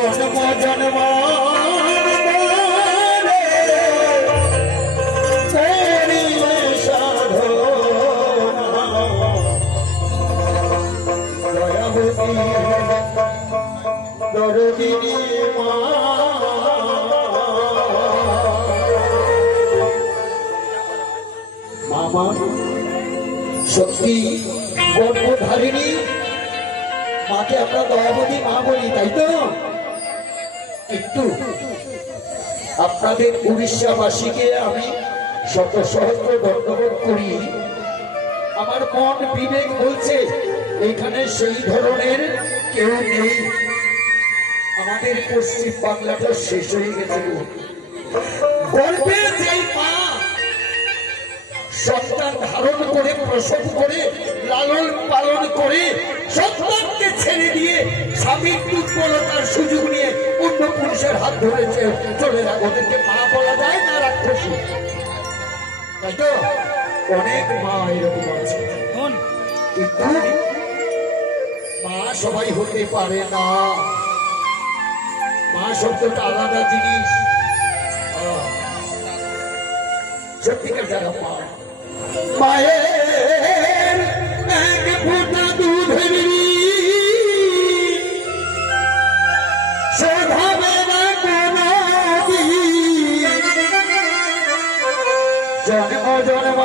জন্ম জন্ম মামা সত্যি গর্ভধারিণী মাকে আমরা দয়াবতী মা বলি, তাই তো? একটু আপনাদের উড়িষ্যাবাসীকে আমি শত সহস্র ধন্যবাদ করি। আমার মন বিবেক বলছে এখানে সেই ধরনের কেউ নেই। আমাদের পশ্চিম বাংলাটা শেষ হয়ে গেছে। গর্ভে যেই মা সন্তান ধারণ করে প্রসব করে লালন পালন করে সন্তানকে ছেড়ে দিয়ে স্বামীর দুর্বলতার সুযোগ নিয়ে অন্য পুরুষের হাত ধরেছে চলে যাক, ওদেরকে মা বলা যায় না রাক্ষসী? তাই তো অনেক মা এরকম আছে, কিন্তু মা সবাই হতে পারে না। মা শব্দটা আলাদা জিনিস। সত্যিকার যারা মা, মায়ের এক ফোঁটা দুধের শোধাবে না কোনদিন, জন্ম জন্ম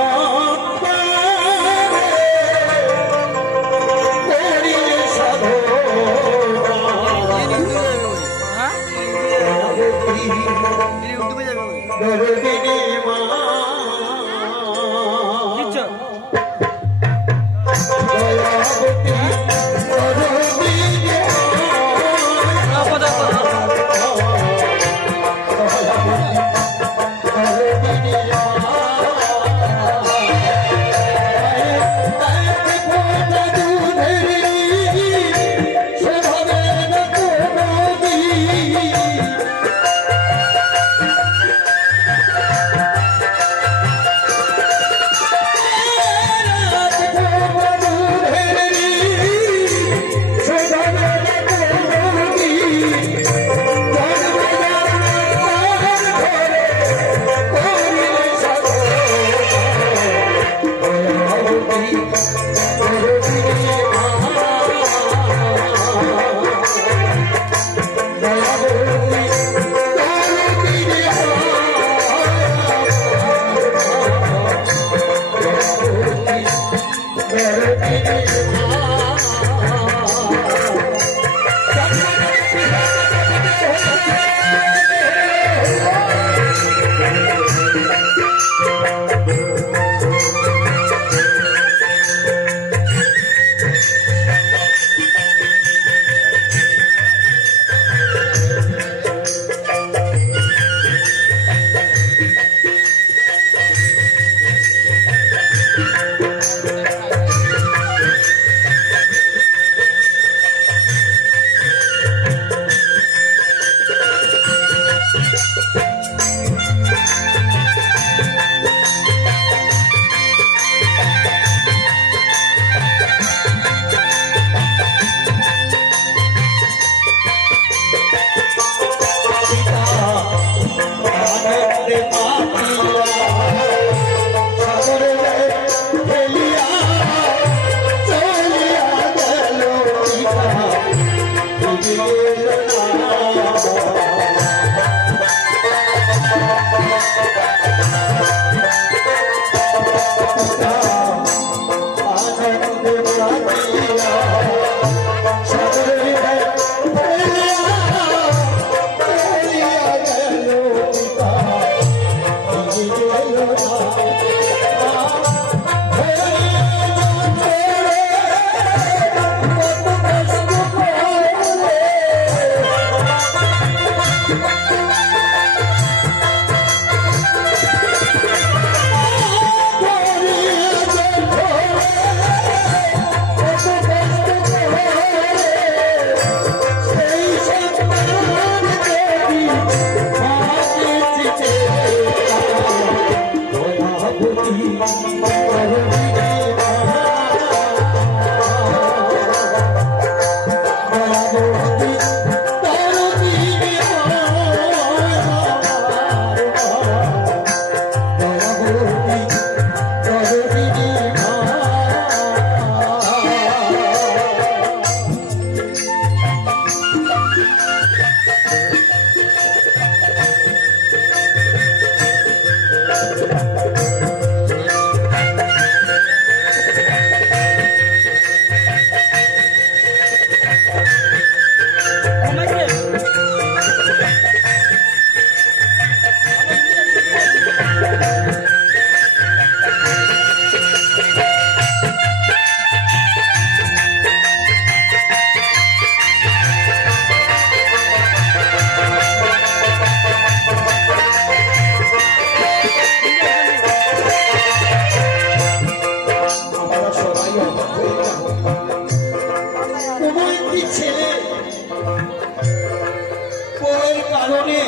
কারণে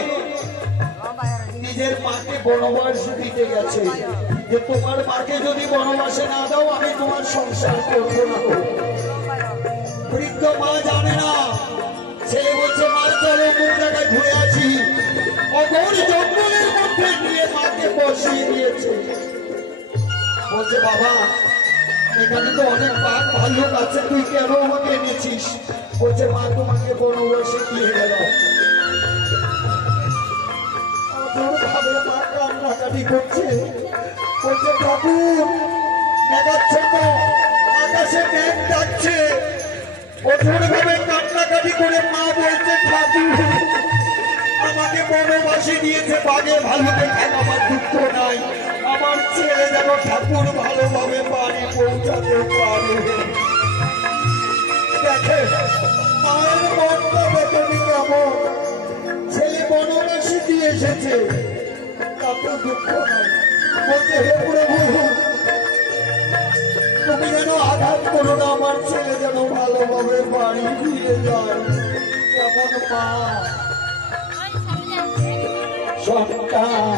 নিজের মাকে বনবাস দিতে গেছে, যে তোমার মাকে যদি বনবাসে না দাও আমি তোমার সংসার করবো না। বৃদ্ধ মা জানে না, ছেলে বলছে মা চলো কোন জায়গায় ঘুরে আসি। অঘোর জঙ্গলের মধ্যে নিয়ে মাকে বসিয়ে দিয়েছে। বলছে বাবা এখানে তো অনেক বাঘ ভাল্লুক আছে, তুই কেন আমাকে এনেছিস? বলছে মা তোমাকে বনবাসে দিয়ে গেল। ভাবে মা কান্নাকাটি করছে, বলছে ঠাকুর মেঘাচ্ছন্ন আকাশে মেঘ ডাকছে। কঠোর ভাবে কান্নাকাটি করে মা বলছে ঠাকুর আমাকে বনবাসে দিয়েছে বাঘে ভালুকে খান, আমার দুঃখ নাই, আমার ছেলে যেন ঠাকুর ভালোভাবে বাড়ি পৌঁছাতে পারে। দেখে মায়ের মনটা বেতনি কেমন, ছেলে বনবাসে দিয়ে এসেছে তাতে দুঃখ নাই। বলছে হে প্রভু তুমি যেন আঘাত করো না, আমার ছেলে যেন ভালোভাবে বাড়ি ফিরে যায়। কেমন মা সন্তান